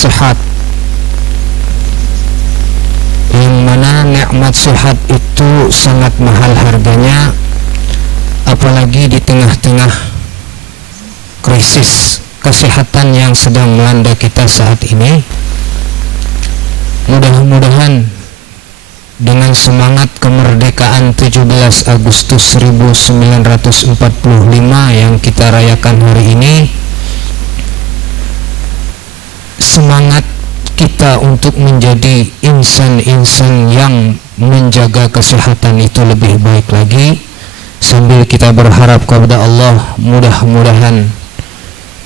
sehat, yang mana nikmat sehat itu sangat mahal harganya, apalagi di tengah-tengah krisis kesehatan yang sedang melanda kita saat ini. Mudah-mudahan dengan semangat kemerdekaan 17 Agustus 1945 yang kita rayakan hari ini, semangat kita untuk menjadi insan-insan yang menjaga kesehatan itu lebih baik lagi, sambil kita berharap kepada Allah mudah-mudahan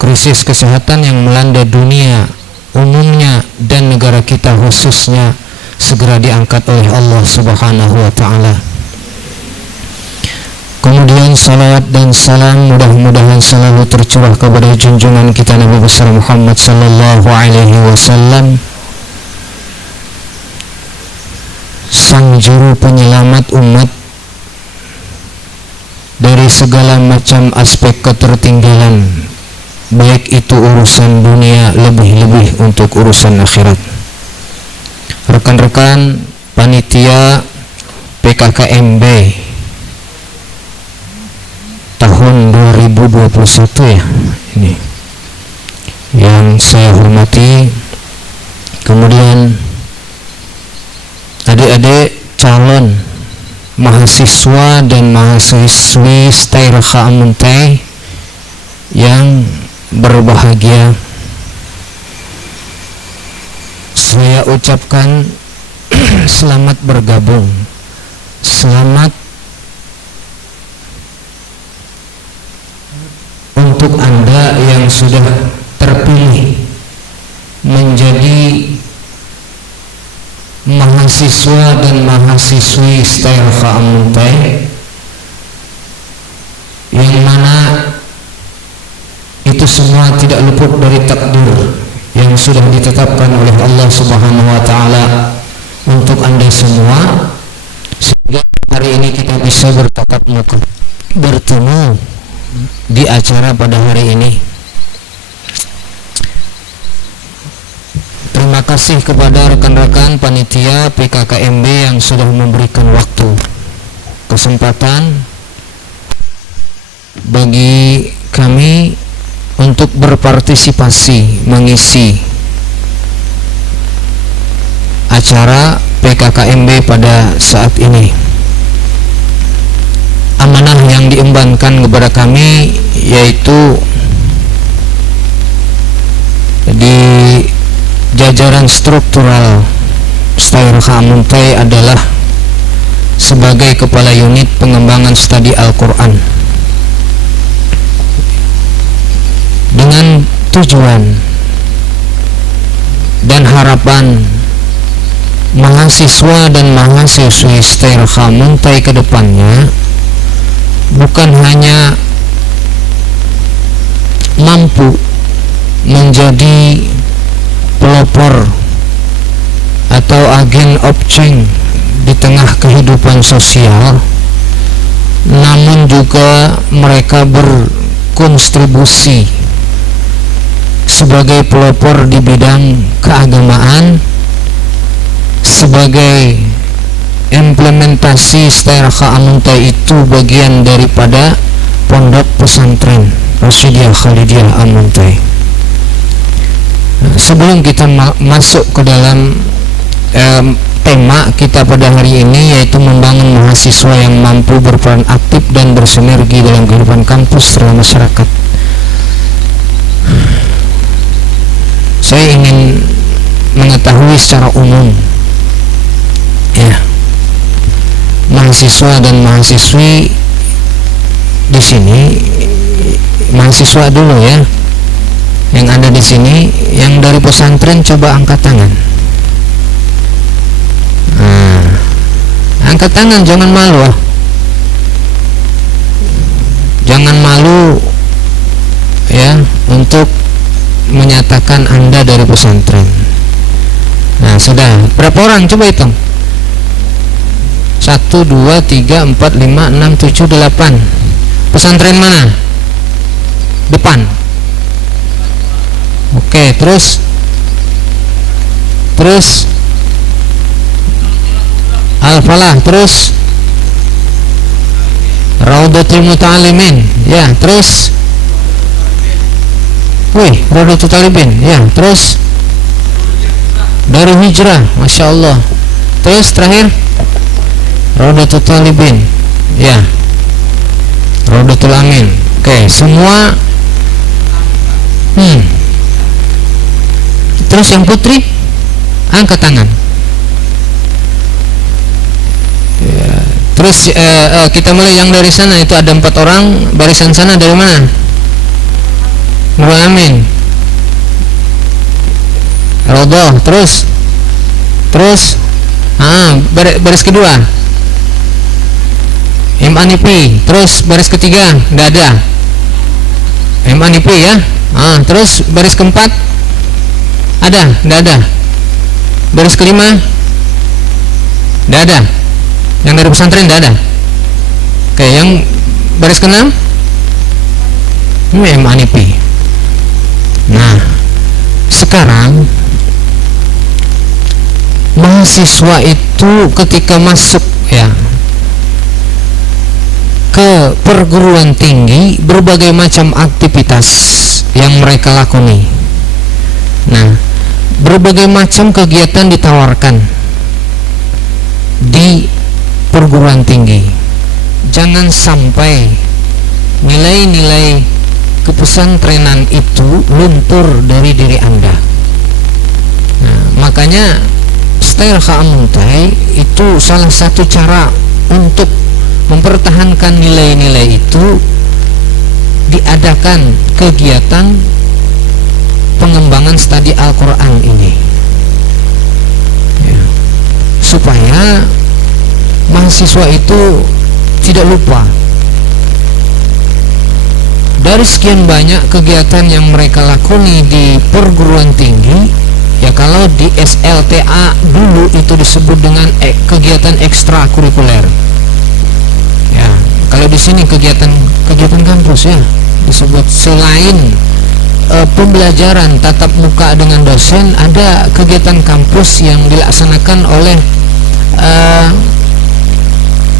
krisis kesehatan yang melanda dunia umumnya dan negara kita khususnya segera diangkat oleh Allah Subhanahu wa ta'ala. Kemudian salawat dan salam mudah-mudahan selalu tercurah kepada junjungan kita Nabi besar Muhammad sallallahu alaihi wasallam, sang juru penyelamat umat dari segala macam aspek ketertinggalan, baik itu urusan dunia, lebih-lebih untuk urusan akhirat. Rekan-rekan panitia PKKMB tahun 2021 ya, ini yang saya hormati, kemudian adik-adik calon mahasiswa dan mahasiswi STAIRKH Amuntai yang berbahagia, saya ucapkan selamat bergabung, selamat untuk Anda yang sudah terpilih menjadi mahasiswa dan mahasiswi STAIRKH Amuntai, yang mana itu semua tidak luput dari takdir yang sudah ditetapkan oleh Allah Subhanahu wa ta'ala untuk Anda semua, sehingga hari ini kita bisa bertatap muka, bertemu di acara pada hari ini. Terima kasih kepada rekan-rekan panitia PKKMB yang sudah memberikan waktu, kesempatan bagi kami untuk berpartisipasi mengisi acara PKKMB pada saat ini. Amanah yang diembankan kepada kami yaitu di jajaran struktural STAIRKH Amuntai adalah sebagai kepala unit pengembangan studi Al-Quran, dengan tujuan dan harapan mahasiswa dan mahasiswi STAIRKH Amuntai ke depannya bukan hanya mampu menjadi pelopor atau agen of change di tengah kehidupan sosial, namun juga mereka berkontribusi sebagai pelopor di bidang keagamaan, sebagai implementasi STAIRKH Amuntai itu bagian daripada pondok pesantren Rasyidiyah Khalidiyah Amuntai. Sebelum kita masuk ke dalam tema kita pada hari ini, yaitu membangun mahasiswa yang mampu berperan aktif dan bersinergi dalam kehidupan kampus serta masyarakat, saya ingin mengetahui secara umum ya, mahasiswa dan mahasiswi di sini, mahasiswa dulu ya, yang ada di sini, yang dari pesantren coba angkat tangan. Angkat tangan, jangan malu jangan malu ya untuk menyatakan Anda dari pesantren. Nah, sudah berapa orang? Coba hitung. 1, 2, 3, 4, 5, 6, 7, 8. Pesantren mana? Depan. Oke, terus terus Al-Falah, terus Raudatul Muta'alimin, ya, terus Raudatul Talibin, ya, terus Darul Hijrah, Masya Allah, terus terakhir Raudatul Talibin, ya, Raudatul Amin. Oke, semua. Terus yang putri angkat tangan. Ya. Terus kita mulai yang dari sana, itu ada 4 orang. Barisan sana dari mana? Nurul Amin, Raudhah. Terus baris kedua Im-Anifi. Terus baris ketiga nggak ada Im-Anifi, ya. Terus baris keempat ada? Nggak ada. Baris kelima nggak ada. Yang dari pesantren nggak ada. Oke, yang baris keenam Im-Anifi. Nah, sekarang mahasiswa itu ketika masuk, ya, ke perguruan tinggi, berbagai macam aktivitas yang mereka lakoni. Nah, berbagai macam kegiatan ditawarkan di perguruan tinggi. Jangan sampai nilai-nilai kepesantrenan itu luntur dari diri Anda. Nah, makanya style Ka'amuntai itu salah satu cara untuk mempertahankan nilai-nilai itu, diadakan kegiatan pengembangan studi Al-Quran ini, ya, supaya mahasiswa itu tidak lupa dari sekian banyak kegiatan yang mereka lakoni di perguruan tinggi. Ya, kalau di SLTA dulu itu disebut dengan kegiatan ekstrakurikuler. Ya, kalau di sini kegiatan kampus, ya, disebut selain pembelajaran tatap muka dengan dosen, ada kegiatan kampus yang dilaksanakan oleh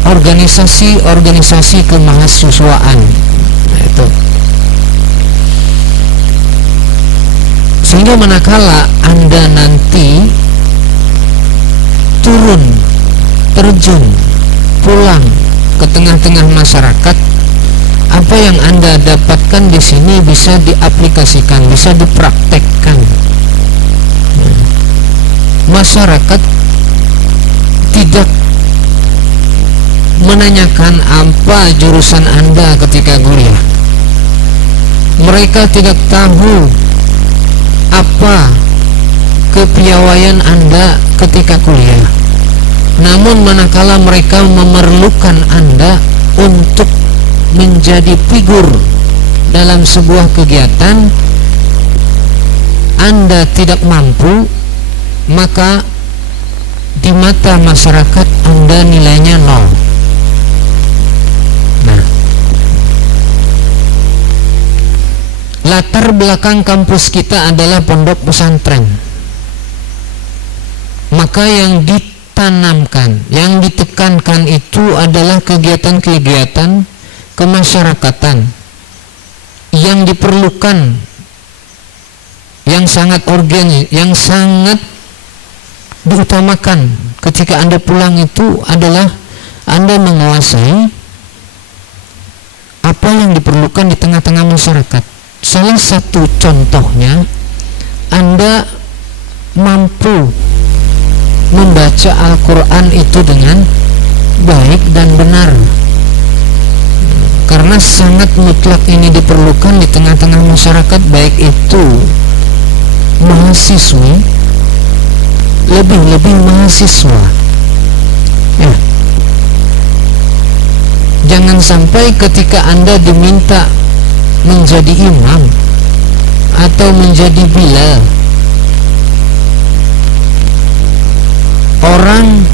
organisasi kemahasiswaan. Nah, itu. Sehingga manakala Anda nanti terjun, pulang ke tengah-tengah masyarakat, apa yang Anda dapatkan di sini bisa diaplikasikan, bisa dipraktekkan. Masyarakat tidak menanyakan apa jurusan Anda ketika kuliah. Mereka tidak tahu apa kepiawaian Anda ketika kuliah. Namun manakala mereka memerlukan Anda untuk menjadi figur dalam sebuah kegiatan, Anda tidak mampu, maka di mata masyarakat Anda nilainya 0. Nah, latar belakang kampus kita adalah pondok pesantren. Maka yang ditanamkan, yang ditekankan itu adalah kegiatan-kegiatan kemasyarakatan yang diperlukan, yang sangat organik, yang sangat diutamakan ketika Anda pulang itu adalah Anda menguasai apa yang diperlukan di tengah-tengah masyarakat. Salah satu contohnya, Anda mampu membaca Al-Quran itu dengan baik dan benar, karena sangat mutlak ini diperlukan di tengah-tengah masyarakat, baik itu mahasiswi, lebih-lebih mahasiswa, ya. Jangan sampai ketika Anda diminta menjadi imam atau menjadi bilal, orang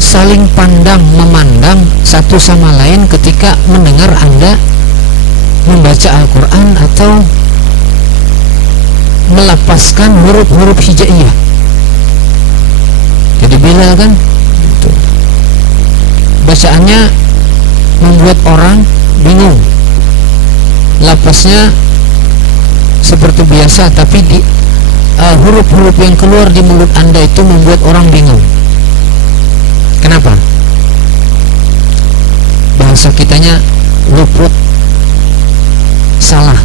saling pandang memandang satu sama lain ketika mendengar Anda membaca Al-Quran atau melafazkan huruf-huruf hijaiyah. Bilal kan itu. Bacaannya membuat orang bingung, lafaznya seperti biasa, tapi huruf-huruf yang keluar di mulut Anda itu membuat orang bingung. Kenapa? Bahasa kitanya luput, salah.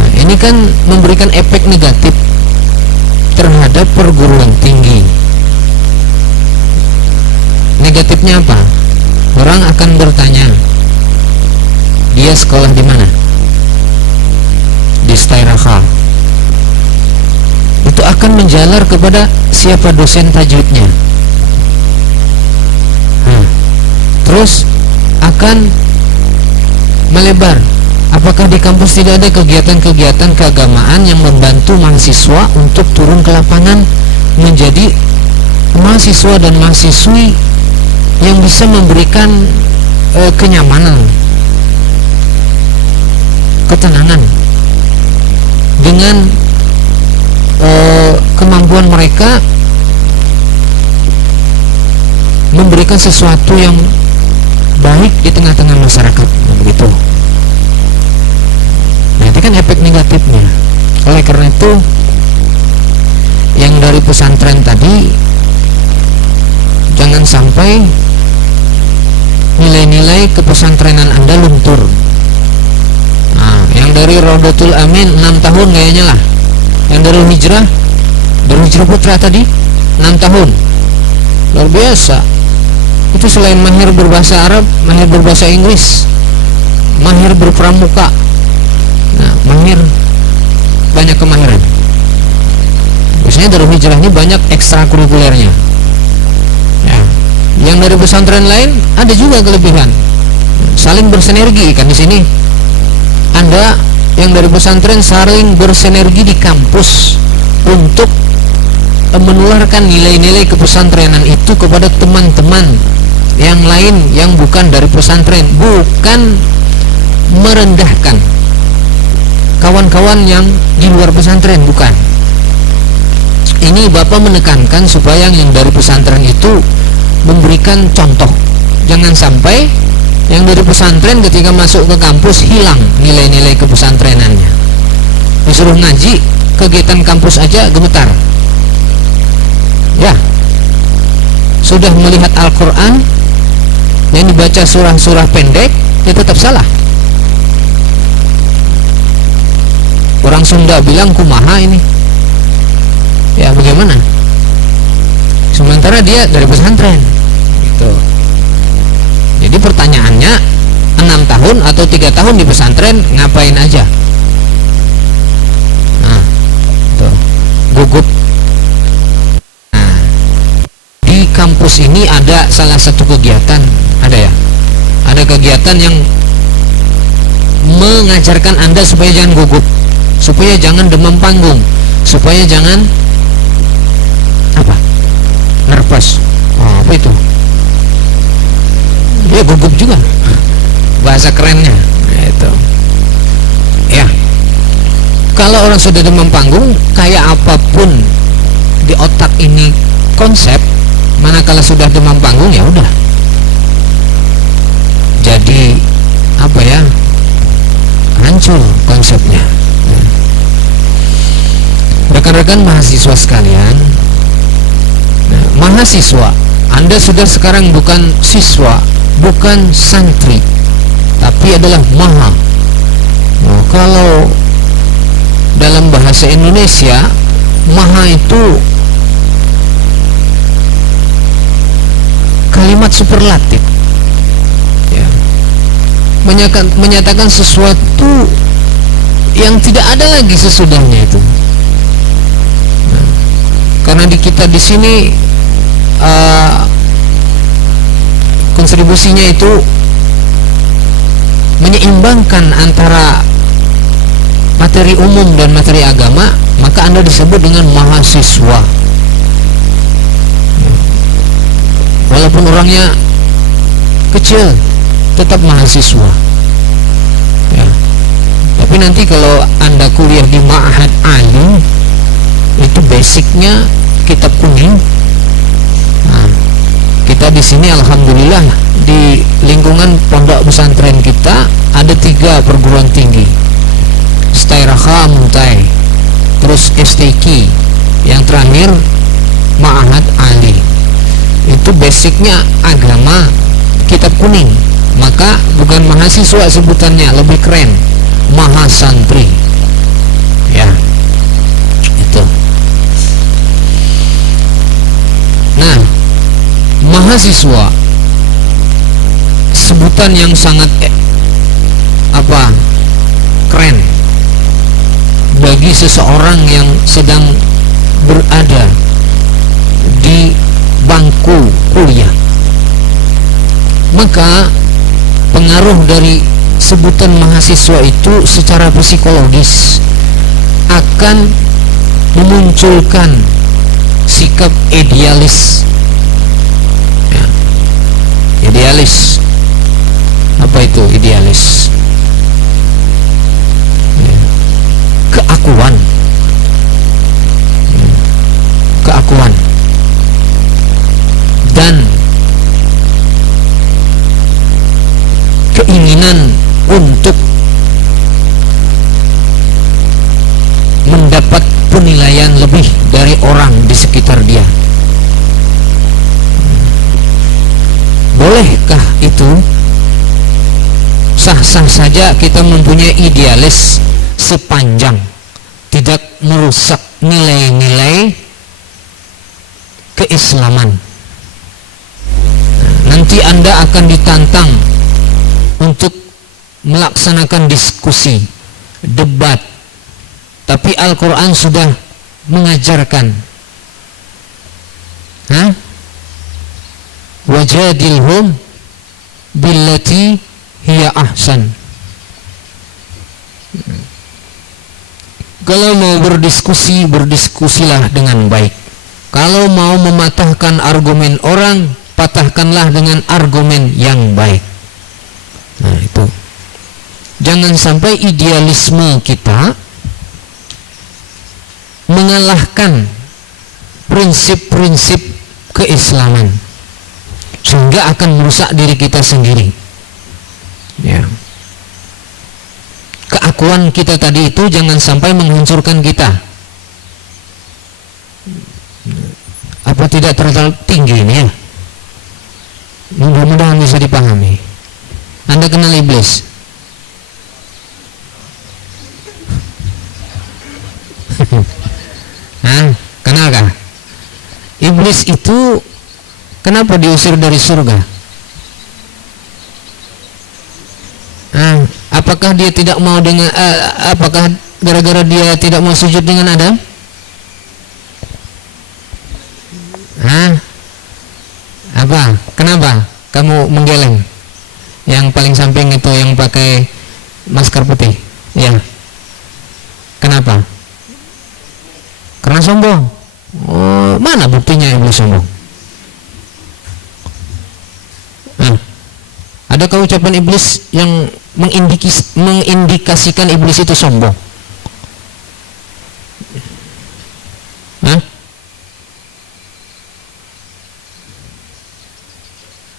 Nah, ini kan memberikan efek negatif terhadap perguruan tinggi. Negatifnya apa? Orang akan bertanya, dia sekolah di mana? Di Stairaka. Itu akan menjalar kepada siapa dosen tajwidnya. Terus akan melebar. Apakah di kampus tidak ada kegiatan-kegiatan keagamaan yang membantu mahasiswa untuk turun ke lapangan menjadi mahasiswa dan mahasiswi yang bisa memberikan kenyamanan, ketenangan dengan kemampuan mereka memberikan sesuatu yang baik di tengah-tengah masyarakat, begitu. Nah, itu kan efek negatifnya. Oleh karena itu, yang dari pesantren tadi, jangan sampai nilai-nilai kepesantrenan Anda luntur. Nah, yang dari Rodotul Amin 6 tahun kayaknya lah. Yang dari Hijrah Putra tadi 6 tahun. Luar biasa. Itu selain mahir berbahasa Arab, mahir berbahasa Inggris, mahir berpramuka. Nah, mahir, banyak kemahiran. Biasanya dari Hijrah ini banyak ekstrakurikulernya. Ya. Yang dari pesantren lain ada juga kelebihan. Saling bersinergi kan di sini. Anda yang dari pesantren saling bersinergi di kampus untuk menularkan nilai-nilai kepesantrenan itu kepada teman-teman yang lain yang bukan dari pesantren, bukan merendahkan kawan-kawan yang di luar pesantren, bukan. Ini Bapak menekankan supaya yang dari pesantren itu memberikan contoh. Jangan sampai yang dari pesantren ketika masuk ke kampus hilang nilai-nilai kepesantrenannya. Disuruh ngaji, kegiatan kampus aja gemetar. Ya, sudah melihat Al-Quran yang dibaca surah-surah pendek, ya tetap salah. Orang Sunda bilang kumaha ini. Ya bagaimana? Sementara dia dari pesantren gitu. Jadi pertanyaannya, 6 tahun atau 3 tahun di pesantren ngapain aja? Nah, tuh, gugup. Nah, di kampus ini ada salah satu kegiatan, ada ya? Ada kegiatan yang mengajarkan Anda supaya jangan gugup, supaya jangan demam panggung, supaya jangan apa? Nervous. Oh, apa itu? Ya gugup juga. Bahasa kerennya. Itu. Ya. Kalau orang sudah demam panggung, kayak apapun di otak ini konsep, manakala sudah demam panggung ya udah. Jadi apa ya? Hancur konsepnya. Rekan-rekan mahasiswa sekalian, mahasiswa, Anda sudah sekarang bukan siswa, bukan santri, tapi adalah maha. Nah, kalau dalam bahasa Indonesia, maha itu kalimat superlatif, ya, menyatakan sesuatu yang tidak ada lagi sesudahnya itu. Nah, karena di kita di sini kontribusinya itu menyeimbangkan antara materi umum dan materi agama, maka Anda disebut dengan mahasiswa. Walaupun orangnya kecil, tetap mahasiswa. Ya. Tapi nanti kalau Anda kuliah di ma'had alim, itu basicnya kitab kuning. Nah, kita di sini alhamdulillah di lingkungan pondok pesantren kita ada 3 perguruan tinggi, Stairaha Muntai, terus STQ, yang terakhir Ma'had Ali. Itu basicnya agama kitab kuning. Maka bukan mahasiswa sebutannya, lebih keren, mahasantri. Ya, itu. Nah, mahasiswa sebutan yang sangat keren bagi seseorang yang sedang berada di bangku kuliah. Maka pengaruh dari sebutan mahasiswa itu secara psikologis akan memunculkan sikap idealis. Ya. Idealis. Apa itu idealis? Ya. Keakuan. Ya. Keakuan. Dan keinginan untuk mendapat penilaian lebih dari orang di sekitar dia. Bolehkah itu? Sah-sah saja kita mempunyai idealis sepanjang tidak merusak nilai-nilai keislaman. Nanti Anda akan ditantang untuk melaksanakan diskusi, debat, tapi Al-Quran sudah mengajarkan, wajadilhum billati hiya ahsan. Kalau mau berdiskusi, berdiskusilah dengan baik. Kalau mau mematahkan argumen orang, patahkanlah dengan argumen yang baik. Nah, itu. Jangan sampai idealisme kita mengalahkan prinsip-prinsip keislaman, sehingga akan merusak diri kita sendiri. Ya. Keakuan kita tadi itu jangan sampai menghancurkan kita. Apa tidak terlalu tinggi ini ya? Mudah-mudahan bisa dipahami. Anda kenal iblis? Kenalkah? Iblis itu kenapa diusir dari surga? Apakah dia tidak mau dengan apakah gara-gara dia tidak mau sujud dengan Adam? Apa? Kenapa kamu menggeleng? Yang paling samping itu yang pakai masker putih. Ya. Kenapa? Karena sombong. Oh, mana buktinya iblis sombong? Adakah ucapan iblis yang mengindikasikan iblis itu sombong?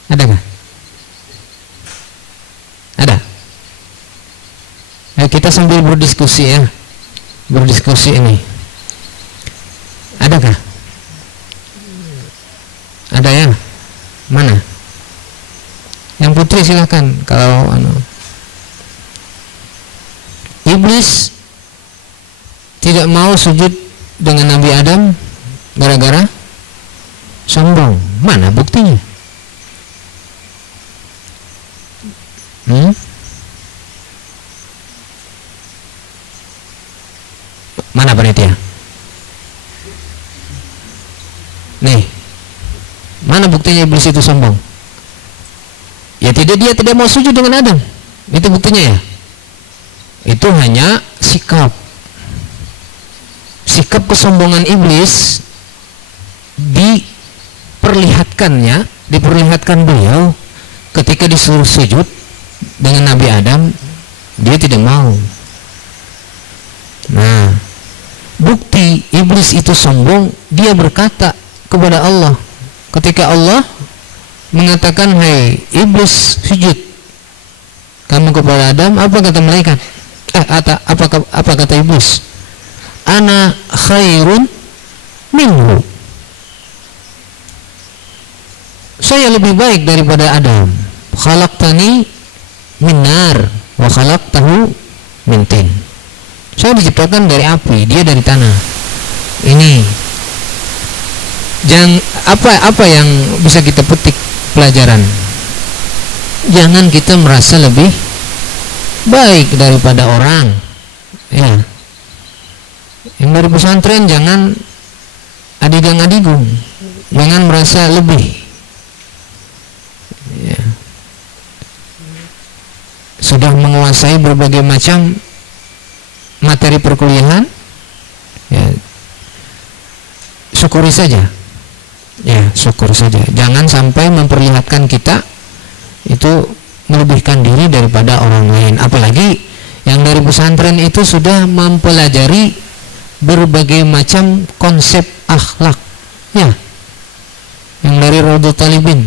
Adakah? Ada. Kita sambil berdiskusi ya. Berdiskusi ini. Adakah? Ada ya? Mana? Yang putri silakan. Kalau iblis tidak mau sujud dengan Nabi Adam gara-gara sombong. Mana buktinya? Mana panitia? Nih, mana buktinya iblis itu sombong? Ya dia tidak mau sujud dengan Adam. Itu buktinya ya. Itu hanya sikap kesombongan iblis diperlihatkan beliau ketika disuruh sujud dengan Nabi Adam, dia tidak mau. Nah, bukti iblis itu sombong, dia berkata kepada Allah ketika Allah mengatakan, hai iblis, sujud kamu kepada Adam. Apa kata malaikat? Apa kata iblis? Ana khairun minhu, saya lebih baik daripada Adam. Khalaqtani min nar wa khalaqtahu min tin, saya diciptakan dari api, dia dari tanah. Ini apa yang bisa kita petik pelajaran? Jangan kita merasa lebih baik daripada orang, ya. Yang dari pesantren jangan adigang-adigung, jangan merasa lebih, ya. Sudah menguasai berbagai macam materi perkuliahan, ya, syukuri saja, ya, syukur saja. Jangan sampai memperlihatkan kita itu melebihkan diri daripada orang lain. Apalagi yang dari pesantren itu sudah mempelajari berbagai macam konsep akhlak, ya. Yang dari Raudhatul Talibin,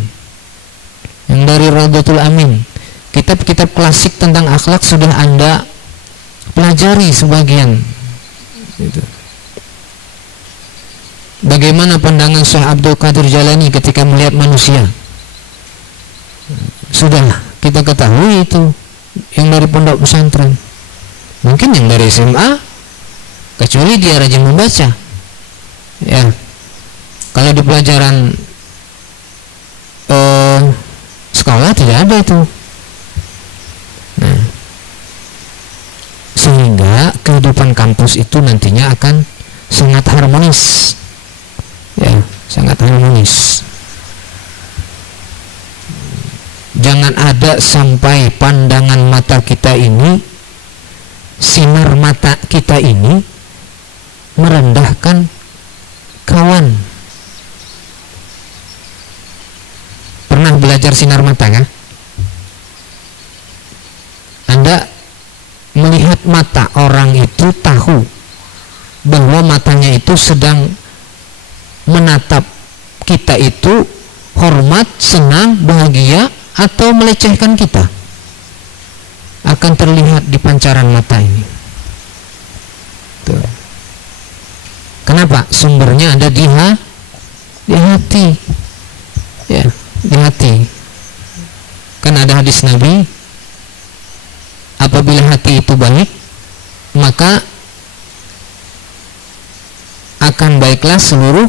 yang dari Raudhatul Amin, kitab-kitab klasik tentang akhlak sudah Anda pelajari sebagian. Gitu. Bagaimana pandangan Syekh Abdul Qadir Jalani ketika melihat manusia? Sudah kita ketahui itu yang dari pondok pesantren. Mungkin yang dari SMA, kecuali dia rajin membaca, ya. Kalau di pelajaran sekolah tidak ada itu. Nah, sehingga kehidupan kampus itu nantinya akan sangat harmonis, ya, sangat harmonis. Jangan ada sampai pandangan mata kita ini, sinar mata kita ini merendahkan kawan. Pernah belajar sinar mata kan? Anda melihat mata orang itu, tahu bahwa matanya itu sedang menatap kita itu hormat, senang, bahagia, atau melecehkan kita, akan terlihat di pancaran mata ini. Tuh. Kenapa? Sumbernya ada di hati, ya, di hati. Kan ada hadis Nabi, apabila hati itu baik, maka akan baiklah seluruh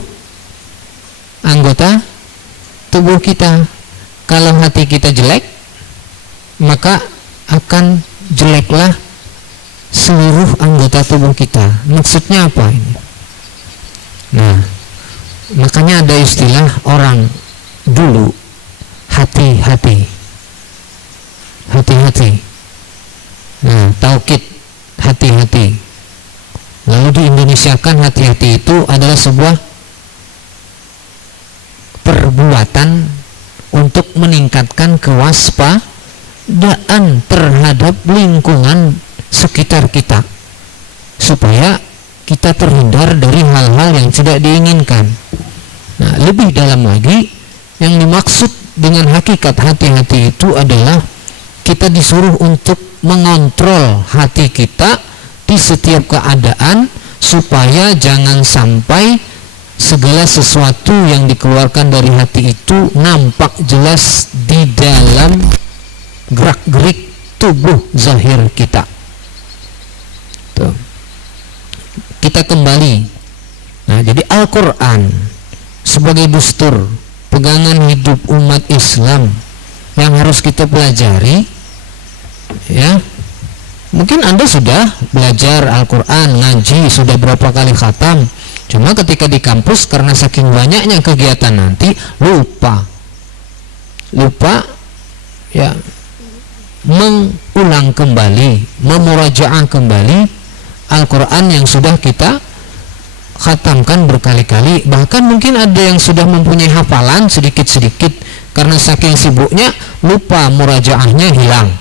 anggota tubuh kita. Kalau hati kita jelek, maka akan jeleklah seluruh anggota tubuh kita. Maksudnya apa ini? Nah, makanya ada istilah orang dulu, hati-hati. Hati-hati. Nah, taukid, hati-hati. Lalu diindonesiakan hati-hati itu adalah sebuah perbuatan untuk meningkatkan kewaspadaan terhadap lingkungan sekitar kita, supaya kita terhindar dari hal-hal yang tidak diinginkan. Nah, lebih dalam lagi, yang dimaksud dengan hakikat hati-hati itu adalah kita disuruh untuk mengontrol hati kita di setiap keadaan, supaya jangan sampai segala sesuatu yang dikeluarkan dari hati itu nampak jelas di dalam gerak-gerik tubuh zahir kita. Tuh. Kita kembali. Nah, jadi Al-Quran sebagai dustur, pegangan hidup umat Islam yang harus kita pelajari, ya. Mungkin Anda sudah belajar Al-Quran, ngaji, sudah berapa kali khatam. Cuma ketika di kampus karena saking banyaknya kegiatan nanti lupa, ya, mengulang kembali, memurajaah kembali Al-Quran yang sudah kita khatamkan berkali-kali. Bahkan mungkin ada yang sudah mempunyai hafalan sedikit-sedikit, karena saking sibuknya lupa, murajaahnya hilang.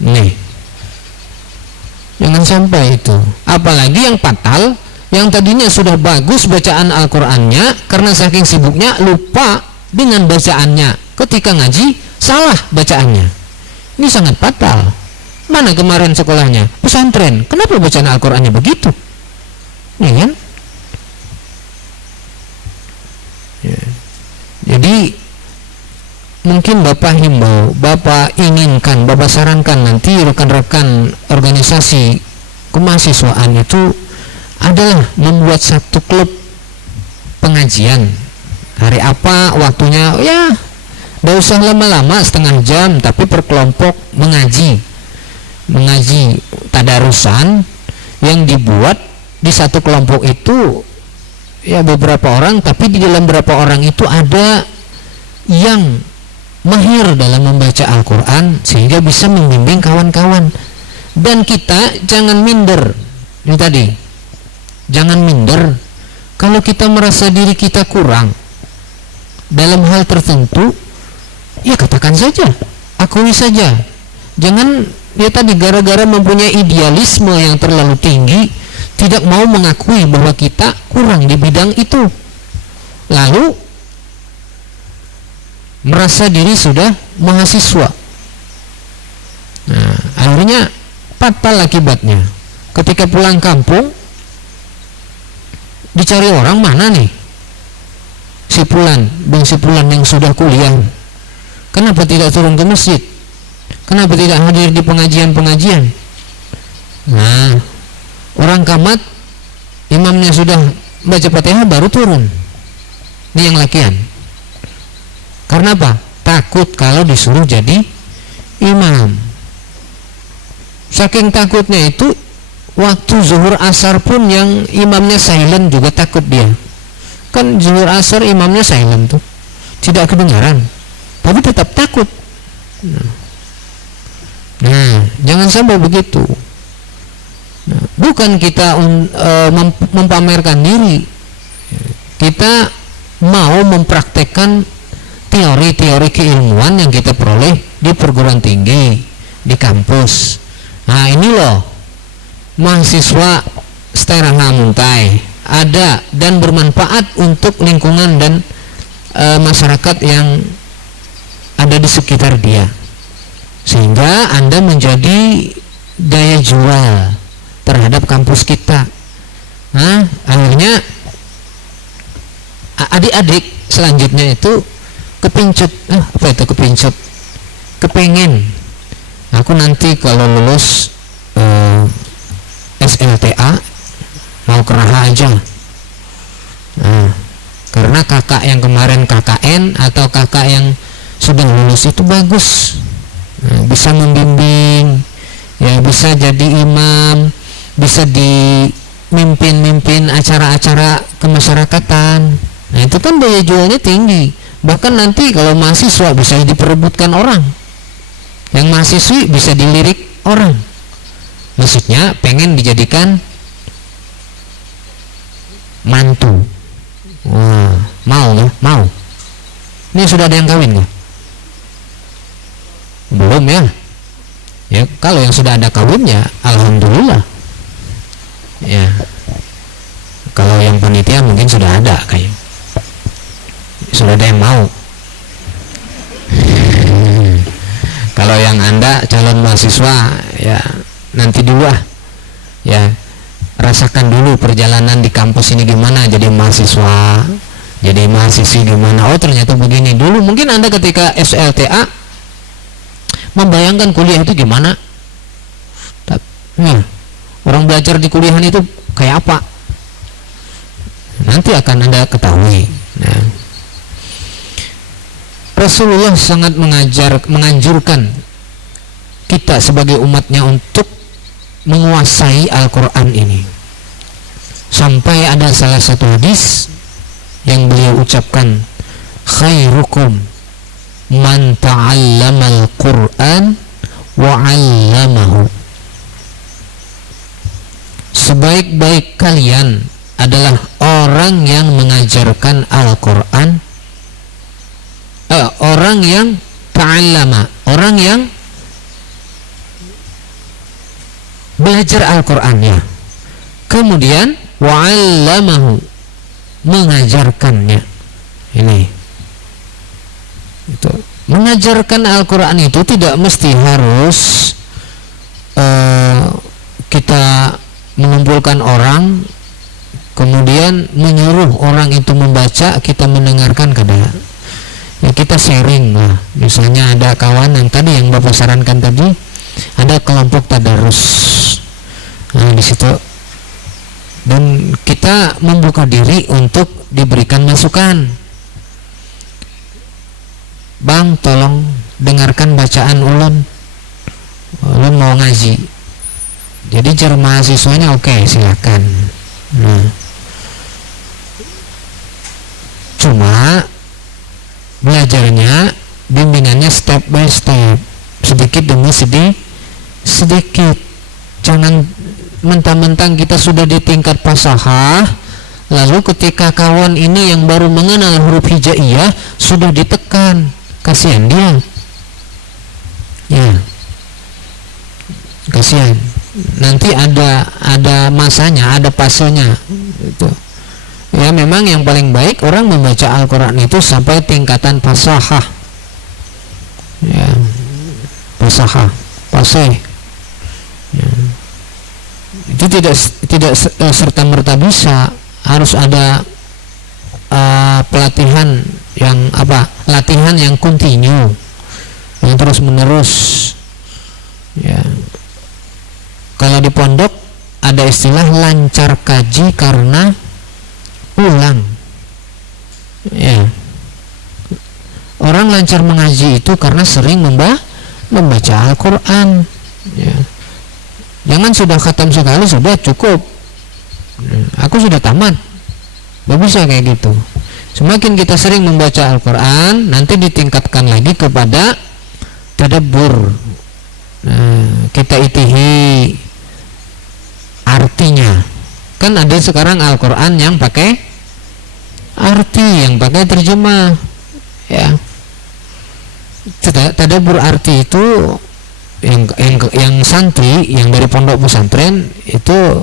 Nih, jangan sampai itu. Apalagi yang fatal, yang tadinya sudah bagus bacaan Al-Qur'annya, karena saking sibuknya lupa dengan bacaannya. Ketika ngaji salah bacaannya. Ini sangat fatal. Mana kemarin sekolahnya? Pesantren. Kenapa bacaan Al-Qur'annya begitu? Ya kan? Ya. Jadi mungkin Bapak himbau, Bapak inginkan, Bapak sarankan nanti rekan-rekan organisasi kemahasiswaan itu adalah membuat satu klub pengajian. Hari apa waktunya? Ya, tidak usah lama-lama, setengah jam, tapi per kelompok mengaji tadarusan yang dibuat di satu kelompok itu ya beberapa orang, tapi di dalam beberapa orang itu ada yang mahir dalam membaca Al-Quran sehingga bisa membimbing kawan-kawan. Dan kita jangan minder. Ini tadi, jangan minder kalau kita merasa diri kita kurang dalam hal tertentu. Ya katakan saja, akui saja. Jangan ya tadi gara-gara mempunyai idealisme yang terlalu tinggi, tidak mau mengakui bahwa kita kurang di bidang itu, lalu merasa diri sudah mahasiswa. Nah, akhirnya fatal akibatnya. Ketika pulang kampung dicari orang, mana nih si Fulan, bang si Fulan yang sudah kuliah, kenapa tidak turun ke masjid, kenapa tidak hadir di pengajian-pengajian. Nah, orang kamat imamnya sudah baca Fatihah baru turun. Ini yang lakian. Karena apa? Takut kalau disuruh jadi imam. Saking takutnya itu, waktu zuhur asar pun yang imamnya silent juga takut dia. Kan zuhur asar imamnya silent tuh, tidak kedengaran, tapi tetap takut. Nah, jangan sampai begitu. Nah, bukan kita mempamerkan diri, kita mau mempraktekkan teori-teori keilmuan yang kita peroleh di perguruan tinggi, di kampus. Nah, ini loh mahasiswa setera muntai ada dan bermanfaat untuk lingkungan dan masyarakat yang ada di sekitar dia, sehingga Anda menjadi daya jual terhadap kampus kita. Nah, akhirnya adik-adik selanjutnya itu kepincut, kepengen aku nanti kalau lulus SLTA mau keraha aja. Nah, karena kakak yang kemarin KKN atau kakak yang sudah lulus itu bagus, nah, bisa membimbing, ya bisa jadi imam, bisa mimpin acara-acara kemasyarakatan. Nah, itu kan daya jualnya tinggi. Bahkan nanti kalau mahasiswa bisa diperebutkan orang, yang mahasiswi bisa dilirik orang. Maksudnya pengen dijadikan mantu. Wah, mau nggak? Mau. Ini sudah ada yang kawin nggak? Belum ya? Ya, kalau yang sudah ada kawinnya, alhamdulillah. Ya. Kalau yang panitia mungkin sudah ada kayak. Sudah ada yang mau. Kalau yang Anda calon mahasiswa, ya nanti dulu ya rasakan dulu perjalanan di kampus ini gimana, jadi mahasiswa, jadi mahasiswi gimana. Oh, ternyata begini. Dulu mungkin Anda ketika SLTA membayangkan kuliah itu gimana. Orang belajar di kuliahan itu kayak apa, nanti akan Anda ketahui. Nah, Rasulullah sangat menganjurkan kita sebagai umatnya untuk menguasai Al-Quran ini. Sampai ada salah satu hadis yang beliau ucapkan, khairukum man ta'allamal Qur'an wa 'allamahu. Sebaik-baik kalian adalah orang yang mengajarkan Al-Quran, orang yang ta'allama, orang yang belajar Al-Qurannya, kemudian wa 'allamahu, mengajarkannya. Ini itu mengajarkan Al-Quran itu tidak mesti harus kita mengumpulkan orang kemudian menyuruh orang itu membaca, kita mendengarkan kada. Ya, kita sharing lah. Misalnya ada kawan yang tadi yang Bapak sarankan tadi, ada kelompok tadarus. Nah, di situ dan kita membuka diri untuk diberikan masukan. Bang, tolong dengarkan bacaan ulun mau ngaji. Jadi jar mahasiswanya oke, silakan. Nah, cuma belajarnya, bimbingannya step by step, sedikit demi sedikit. Jangan mentang-mentang kita sudah di tingkat fasahah, lalu ketika kawan ini yang baru mengenal huruf hijaiyah sudah ditekan, kasihan dia. Ya, kasihan. Nanti ada masanya, ada fasenya. Itu. Ya, memang yang paling baik orang membaca Al-Quran itu sampai tingkatan fasahah. Ya, fasahah, fasih. Ya. Itu tidak serta merta bisa, harus ada pelatihan yang latihan yang kontinu, yang terus menerus. Ya, kalau di pondok ada istilah lancar kaji karena ulang. Ya, orang lancar mengaji itu karena sering membaca Al-Quran. Ya. Jangan sudah khatam sekali sudah cukup. Aku sudah tamat. Gak bisa kayak gitu. Semakin kita sering membaca Al-Quran, nanti ditingkatkan lagi kepada tadabbur. Kita itihi artinya. Kan ada sekarang Al-Quran yang pakai arti, yang pakai terjemah. Ya. Tadabbur arti itu yang santri yang dari pondok pesantren itu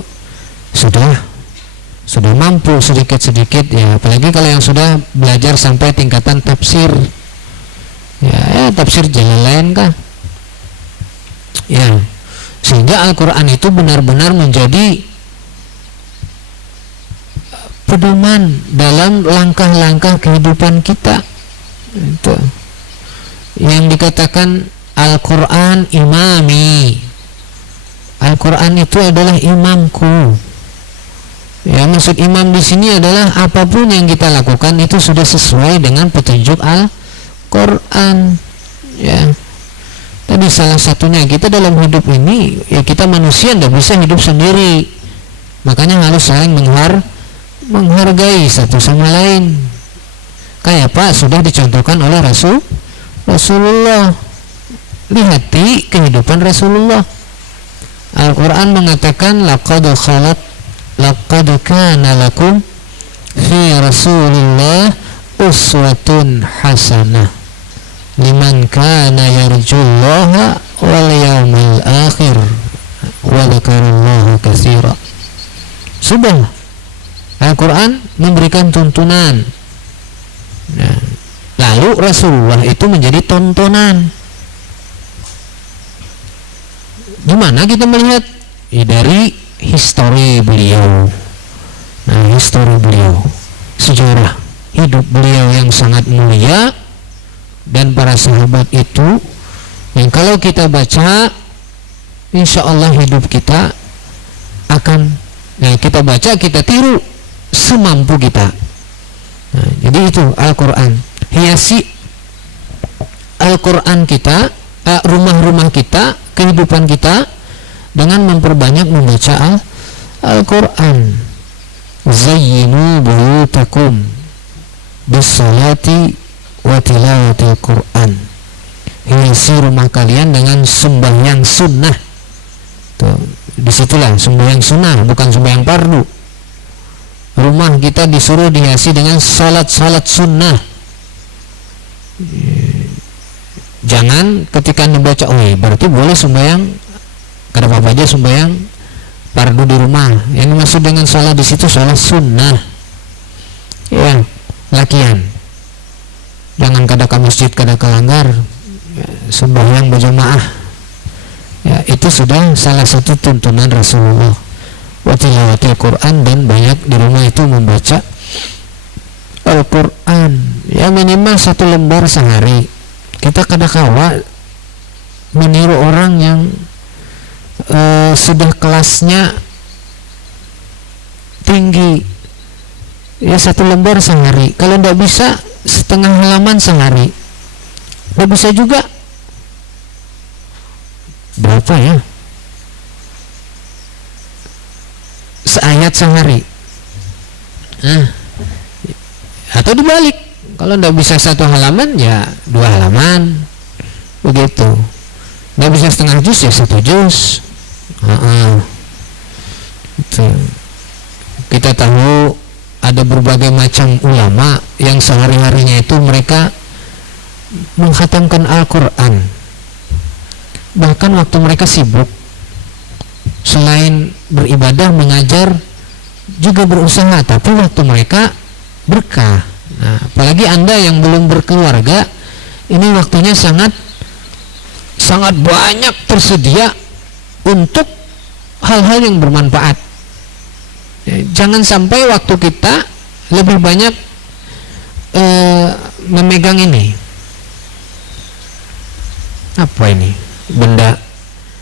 sudah mampu sedikit-sedikit, ya, apalagi kalau yang sudah belajar sampai tingkatan tafsir, ya tafsir Jalalain kah, ya, sehingga Al-Quran itu benar-benar menjadi pedoman dalam langkah-langkah kehidupan kita. Itu yang dikatakan Al-Quran imami. Al-Quran itu adalah imamku. Ya, maksud imam di sini adalah apapun yang kita lakukan itu sudah sesuai dengan petunjuk Al-Quran. Ya. Tadi salah satunya kita dalam hidup ini, ya kita manusia tidak bisa hidup sendiri. Makanya harus saling menghargai satu sama lain. Kayak Pak sudah dicontohkan oleh Rasulullah. Lihati kehidupan Rasulullah. Al-Quran mengatakan laqad kana lakum fi Rasulillah uswatun hasanah liman kana yarjullaha wal yawmal akhir wa dzakarallaha katsira. Sudah, Al-Quran memberikan tuntunan. Nah, lalu Rasulullah itu menjadi tontonan. Gimana kita melihat? Ya, dari histori beliau. Nah, histori beliau, sejarah hidup beliau yang sangat mulia, dan para sahabat itu yang kalau kita baca, insya Allah hidup kita akan, kita baca, kita tiru semampu kita. Nah, jadi itu Al-Quran. Hiasi Al-Quran kita, rumah-rumah kita, kehidupan kita dengan memperbanyak membaca Al-Quran. Zayyinu buyutakum bis-salati wa tilawatil Quran. Hiasi rumah kalian dengan sembahyang sunnah. Tuh, disitulah sembahyang sunnah, bukan sembahyang fardu. Rumah kita disuruh dihiasi dengan salat-salat sunnah. Jangan ketika membaca, berarti boleh sembahyang, kada apa aja sembahyang fardu di rumah. Yang dimaksud dengan sholat di situ sholat sunnah. Ya, lakian. Jangan kada ke masjid, kada ke langgar, ya, sembahyang berjamaah. Ya, itu sudah salah satu tuntunan Rasulullah. Wa tilawatil Quran, dan banyak di rumah itu membaca Al-Quran. Ya, minimal 1 lembar sehari. Kita kada kawa meniru orang yang sudah kelasnya tinggi. Ya, 1 lembar sehari. Kalau tidak bisa, setengah halaman sehari. Tidak bisa juga, berapa ya, seayat sehari. Atau dibalik, kalau tidak bisa 1 halaman ya 2 halaman, begitu. Tidak bisa setengah juz ya 1 juz. Kita tahu ada berbagai macam ulama yang sehari-harinya itu mereka menghatamkan Al-Quran. Bahkan waktu mereka sibuk, selain beribadah, mengajar, juga berusaha, tapi waktu mereka berkah. Nah, apalagi Anda yang belum berkeluarga, ini waktunya sangat banyak tersedia untuk hal-hal yang bermanfaat. Jangan sampai waktu kita lebih banyak memegang ini, apa ini, benda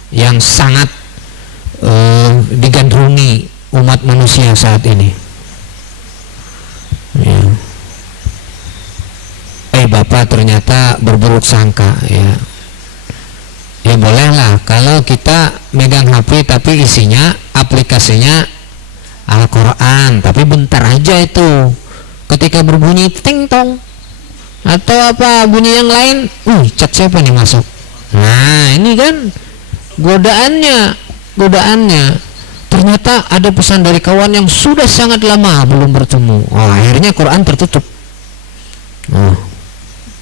yang sangat digandrungi umat manusia saat ini. Ya. Bapak ternyata berburuk sangka, ya. Ya bolehlah kalau kita megang HP tapi isinya, aplikasinya Al-Quran, tapi bentar aja itu. Ketika berbunyi ting tong atau apa bunyi yang lain, chat siapa nih masuk? Nah, ini kan godaannya. Ternyata ada pesan dari kawan yang sudah sangat lama belum bertemu. Akhirnya Quran tertutup.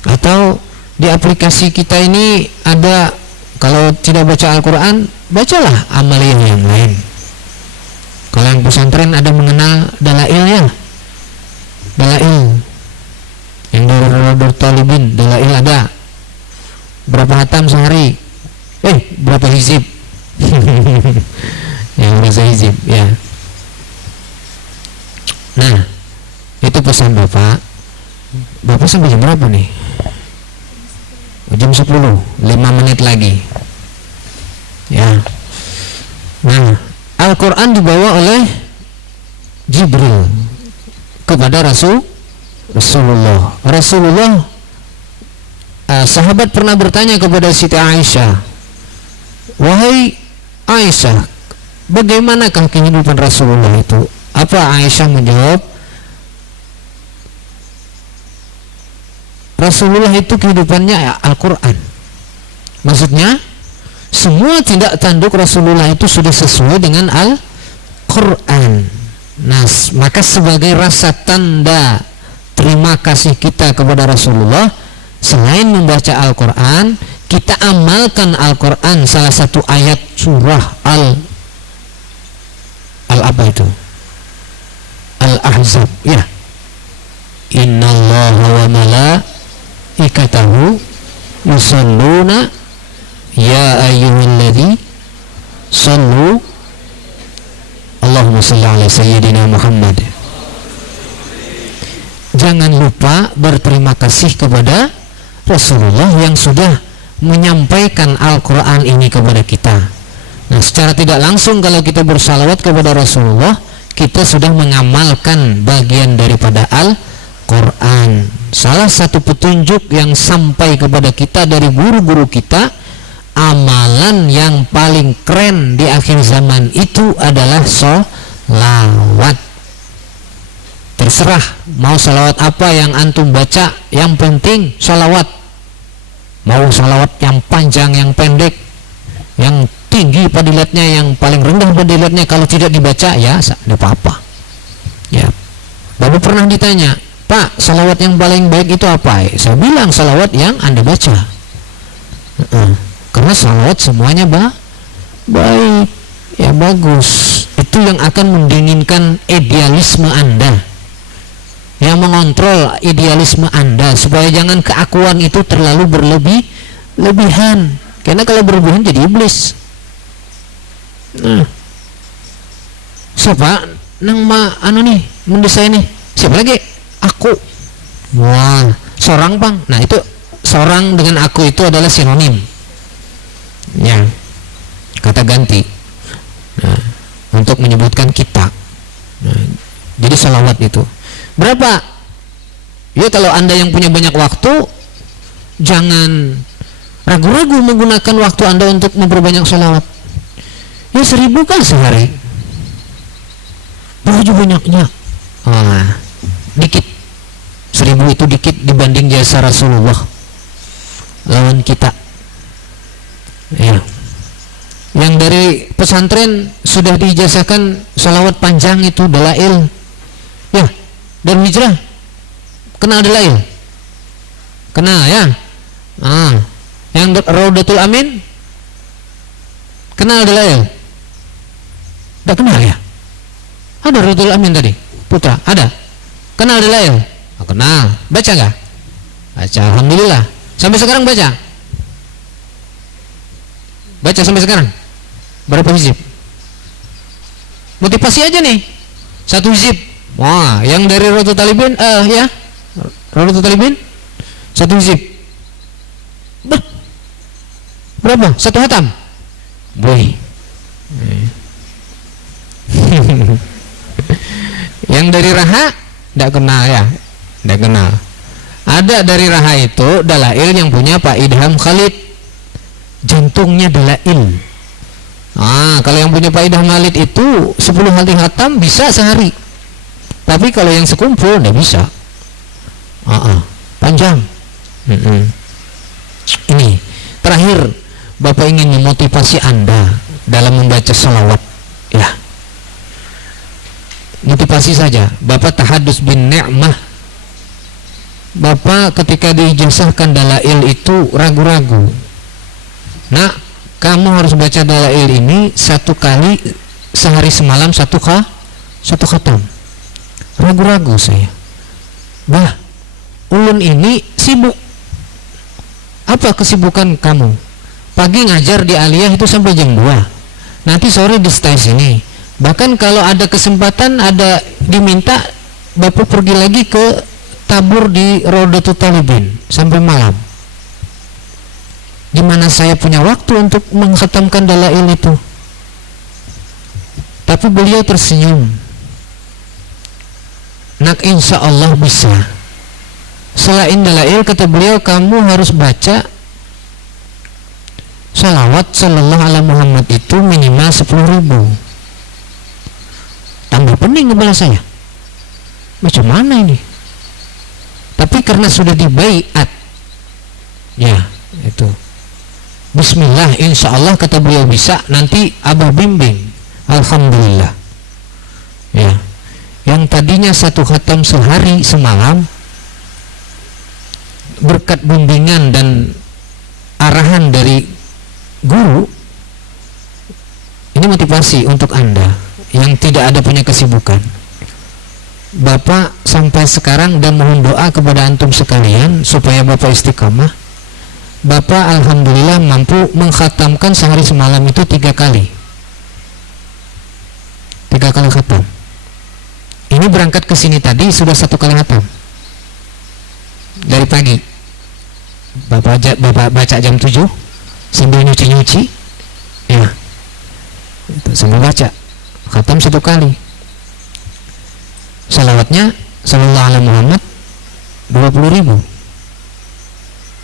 Atau di aplikasi kita ini ada, kalau tidak baca Al-Quran, bacalah amalia yang lain. Kalau yang pesantren ada mengenal dalail ya, dalail yang dari talibin, dalail ada. Berapa hatam sehari? Berapa hizib? Yang bahasa hizib ya. Nah, itu pesan Bapak. Bapak sampai jam berapa nih? Jam 10, 5 menit lagi ya. Nah, Al-Quran dibawa oleh Jibril kepada Rasulullah. Sahabat pernah bertanya kepada Siti Aisyah, wahai Aisyah, bagaimanakah kehidupan Rasulullah itu? Apa Aisyah menjawab, Rasulullah itu kehidupannya Al-Quran. Maksudnya semua tindak tanduk Rasulullah itu sudah sesuai dengan Al-Quran. Nah, maka sebagai rasa tanda terima kasih kita kepada Rasulullah, selain membaca Al-Quran, kita amalkan Al-Quran. Salah satu ayat surah apa itu? Al-Ahzab ya. Innallaha wa malaikatahu yusalluna ya ayyuhalladzi sallu Allahumma shalli ala sayyidina Muhammad. Jangan lupa berterima kasih kepada Rasulullah yang sudah menyampaikan Al-Quran ini kepada kita. Nah, secara tidak langsung kalau kita bersalawat kepada Rasulullah, kita sudah mengamalkan bagian daripada Al-Quran. Salah satu petunjuk yang sampai kepada kita dari guru-guru kita, amalan yang paling keren di akhir zaman itu adalah sholawat. Terserah mau sholawat apa yang antum baca, yang penting sholawat. Mau sholawat yang panjang, yang pendek, yang tinggi padilatnya, yang paling rendah padilatnya, kalau tidak dibaca ya tidak apa-apa ya. Bapak pernah ditanya, Pak, salawat yang paling baik itu apa? Saya bilang salawat yang Anda baca. Karena salawat semuanya baik, ya bagus. itu yang akan mendinginkan idealisme Anda, yang mengontrol idealisme Anda supaya jangan keakuan itu terlalu berlebihan. Karena kalau berlebihan jadi iblis. Nah, siapa nang nih mendesain nih? Siapa lagi? Aku. Wah, seorang bang. Nah itu seorang dengan aku itu adalah sinonim. Ya, kata ganti. Nah, untuk menyebutkan kita. Nah, jadi salawat itu berapa? Ya kalau Anda yang punya banyak waktu, jangan ragu-ragu menggunakan waktu Anda untuk memperbanyak salawat. Ya 1000 kan sehari. Baju banyaknya. Dikit. 1000 itu dikit dibanding jasa Rasulullah lawan kita. Ya. Yang dari pesantren sudah diijazahkan salawat panjang itu dalail. Ya, dan hijrah kenal dalail. Kenal ya? Yang Raudatul Amin kenal dalail. Tidak kenal ya? Ada Raudatul Amin tadi, Putra, ada. Kenal dalail? Kenal. Baca nggak? Baca, alhamdulillah. Sampai sekarang baca? Baca sampai sekarang? Berapa hizib? Motivasi aja nih. 1 hizib. Wah, yang dari Raudatul Talibin ya. Raudatul Talibin 1 hizib. Berapa? 1 hatam. Boy. Yang dari Raha tidak kenal ya. Tidak kenal. Ada dari Raha itu dalail yang punya Pak Idham Khalid, jantungnya dalail. Kalau yang punya Pak Idham Khalid itu 10 kali hatam bisa sehari. Tapi kalau yang sekumpul tidak bisa. Panjang. Ini terakhir, Bapak ingin memotivasi Anda dalam membaca salawat. Ya, motivasi saja. Bapak tahadus bin ni'mah. Bapak ketika diijazahkan dalail itu ragu-ragu. Nah, kamu harus baca dalail ini 1 kali sehari semalam, 1 khatam. Ragu-ragu saya. Ulun ini sibuk. Apa kesibukan kamu? Pagi ngajar di Aliyah itu sampai jam 2. Nanti sore di stay sini. Bahkan kalau ada kesempatan, ada diminta, Bapak pergi lagi ke tabur di Raudatul Talibin sampai malam. Gimana saya punya waktu untuk mengkhatamkan dalail itu? Tapi beliau tersenyum. Nak, insya Allah bisa. Selain dalail, kata beliau, kamu harus baca salawat sallallahu alaihi Muhammad itu minimal 10.000. Tambah pening kepala saya. Macam mana ini? Tapi karena sudah dibaiat, ya itu. Bismillah, insya Allah kata beliau bisa. Nanti Abah bimbing. Alhamdulillah. Ya, yang tadinya 1 khatam sehari semalam, berkat bimbingan dan arahan dari guru, ini motivasi untuk Anda yang tidak ada punya kesibukan. Bapak sampai sekarang dan mohon doa kepada antum sekalian supaya Bapak istiqamah. Bapak alhamdulillah mampu mengkhatamkan sehari semalam itu 3 kali. 3 kali khatam. Ini berangkat ke sini tadi sudah 1 kali khatam. Dari pagi. Bapak baca jam 7 sambil nyuci-nyuci. Ya. Sambil baca. Khatam 1 kali. Salawatnya sallallahu alaihi Muhammad 20.000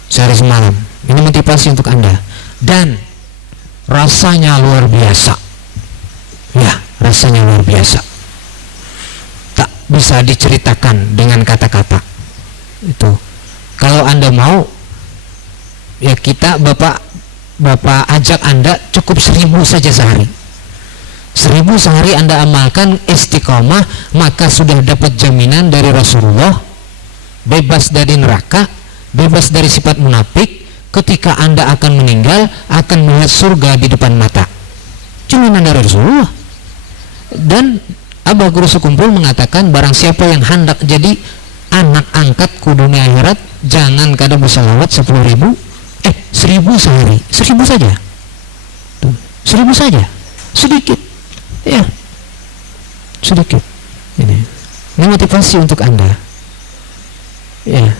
sehari semalam. Ini motivasi untuk Anda. Dan rasanya luar biasa. Ya, rasanya luar biasa. Tak bisa diceritakan dengan kata-kata. Itu. Kalau Anda mau, ya Bapak ajak Anda cukup 1.000 saja sehari. 1.000 sehari Anda amalkan istiqomah, maka sudah dapat jaminan dari Rasulullah, bebas dari neraka, bebas dari sifat munafik. Ketika Anda akan meninggal, akan melihat surga di depan mata. Jaminan dari Rasulullah. Dan Abah Guru Sekumpul mengatakan barang siapa yang hendak jadi anak angkatku dunia akhirat, jangan kada bersalawat 10.000 1000 sehari, 1000 saja tuh, 1000 saja, sedikit ya, sedikit. Ini motivasi untuk Anda ya,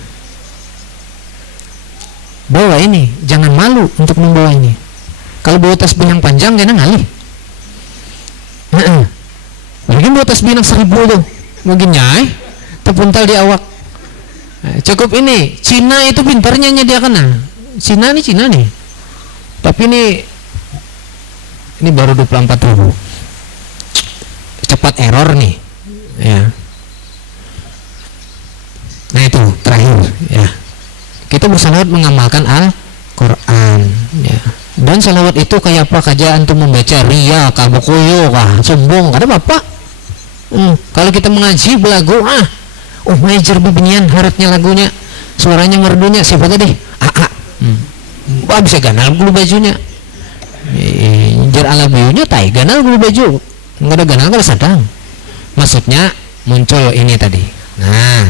bawa ini, jangan malu untuk membawa ini. Kalau bawa tasbih yang panjang jangan ngalih. Mungkin bawa tasbih yang 1000 tuh mungkin nyai terpuntal di awak. Cukup ini, Cina itu pintarnya nyediakan. Cina nih, tapi ini baru 24.000, cepat error nih ya. Nah itu terakhir ya, kita bersalawat mengamalkan Al-Quran ya. Dan salawat itu kayak apa kaja antum membaca, ria kah, bokoyo kah, sombong kada apa-apa. Kalau kita mengaji belagu major bebinian haratnya lagunya, suaranya merdunya siapa tadi wah bisa ganal gulu bajunya jar ala biunya tai ganal gulu baju, nggak ada ganal kada sadang, maksudnya muncul ini tadi. Nah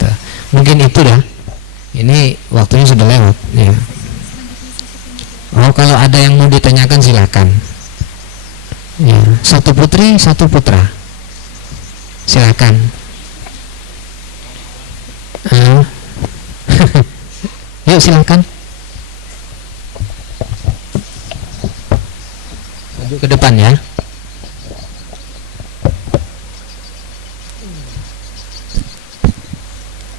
tuh. Mungkin itu dah, ini waktunya sudah lewat ya. Kalau ada yang mau ditanyakan silakan ya. Satu putri satu putra, silakan. Yuk silakan maju ke depan ya.